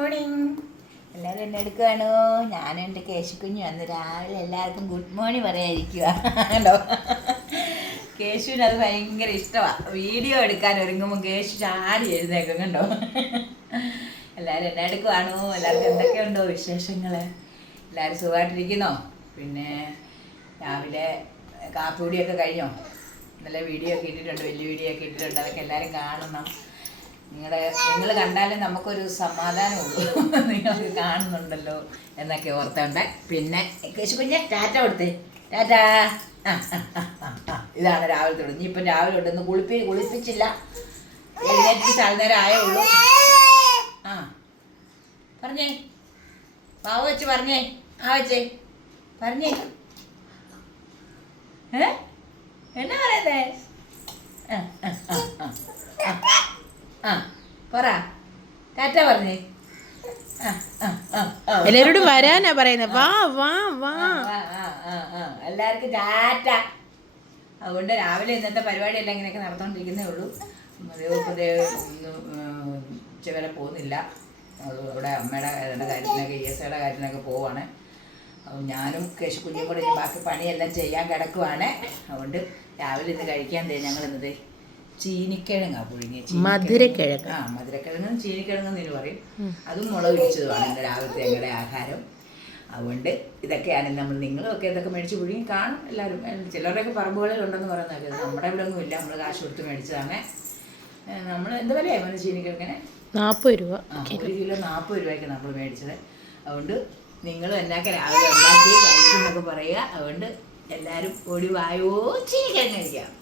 Morning. എല്ലാവരും എന്നെ എടുക്കുകയാണോ? ഞാനും എൻ്റെ കേശുക്കുഞ്ഞു വന്ന് രാവിലെ എല്ലാവർക്കും ഗുഡ് മോർണിംഗ് പറയാതിരിക്കുക കേട്ടോ. കേശുവിന് അത് ഭയങ്കര ഇഷ്ടമാണ്. വീഡിയോ എടുക്കാൻ ഒരുങ്ങുമ്പോൾ കേശു ചാടി എഴുന്നേക്കും കണ്ടോ. എല്ലാവരും എന്നെ എടുക്കുകയാണോ? എല്ലാവർക്കും എന്തൊക്കെയുണ്ടോ വിശേഷങ്ങൾ? എല്ലാവരും സുഖമായിട്ടിരിക്കുന്നോ? പിന്നെ രാവിലെ കാപ്പിപ്പൊടിയൊക്കെ കഴിഞ്ഞോ? നല്ല വീഡിയോ ഒക്കെ ഇട്ടിട്ടുണ്ട്, വലിയ വീഡിയോ ഒക്കെ ഇട്ടിട്ടുണ്ട്. അതൊക്കെ എല്ലാവരും കാണണം. നിങ്ങൾ കണ്ടാലും നമുക്കൊരു സമാധാനമുള്ളൂ. നിങ്ങൾക്ക് കാണുന്നുണ്ടല്ലോ എന്നൊക്കെ ഓർത്തണ്ടേ. പിന്നെ കേശുക്കുഞ്ഞെ ടാറ്റ കൊടുത്തേ. ടാറ്റാ. ഇതാണ് രാവിലെ തുടങ്ങി. ഇപ്പം രാവിലെ ഉണ്ടെന്ന് കുളിപ്പിച്ചില്ല. എഴുന്നേറ്റ് ചാൽനേരം ആയേ ഉള്ളൂ. ആ പറഞ്ഞേ, പാവ വെച്ച് പറഞ്ഞേ, ആ വെച്ചേ പറഞ്ഞേ. എന്നാ പറയുന്നേ? പറ ടാറ്റ പറഞ്ഞേ. എല്ലാരോടും വരാനാ പറയുന്നത്. വാ വാ വാ. എല്ലാവർക്കും ടാറ്റ. അതുകൊണ്ട് രാവിലെ ഇന്നത്തെ പരിപാടിയെല്ലാം ഇങ്ങനെയൊക്കെ നടന്നുകൊണ്ടിരിക്കുന്നേ ഉള്ളൂ. ഉച്ചവരെ പോകുന്നില്ല. ഇവിടെ അമ്മയുടെ കാര്യത്തിനൊക്കെ ESIയുടെ കാര്യത്തിനൊക്കെ പോവാണ്. അപ്പം ഞാനും കേശുക്കുഞ്ഞും കൂടെ ബാക്കി പണിയെല്ലാം ചെയ്യാൻ കിടക്കുവാണ്. അതുകൊണ്ട് രാവിലെ ഇന്ന് കഴിക്കാൻ ഞങ്ങളിന്നത് ചീനിക്കിഴങ്ങാ പുഴുങ്ങിയ മധുരക്കിഴങ്ങ്. മധുരക്കിഴങ്ങും ചീനിക്കിഴങ്ങെന്ന് ഇതിന് പറയും. അതും മുളക് ഇടിച്ചതുമാണ് എൻ്റെ രാവിലത്തെ ഞങ്ങളുടെ ആഹാരം. അതുകൊണ്ട് ഇതൊക്കെയാണ് നിങ്ങളൊക്കെ ഇതൊക്കെ മേടിച്ച് പുഴുങ്ങി കാണും എല്ലാവരും. ചിലരുടെയൊക്കെ പറമ്പുകളിൽ ഉണ്ടെന്ന് പറയുന്നത്. നമ്മുടെ ഇവിടെ ഒന്നും ഇല്ല, നമ്മൾ കാശ് കൊടുത്ത് മേടിച്ചതാണ്. നമ്മൾ എന്ത് വിലയാണ് ചീനിക്കിഴങ്ങിന്? 40 രൂപ. 1 കിലോ 40 രൂപയ്ക്ക് നമ്മൾ മേടിച്ചത്. അതുകൊണ്ട് നിങ്ങളും എന്നൊക്കെ രാവിലെ ഉണ്ടാക്കി കഴിക്കുന്നൊക്കെ പറയുക. അതുകൊണ്ട് എല്ലാവരും ഓടി വായോ ചീനിക്കിഴങ്ങ് കഴിക്കാം.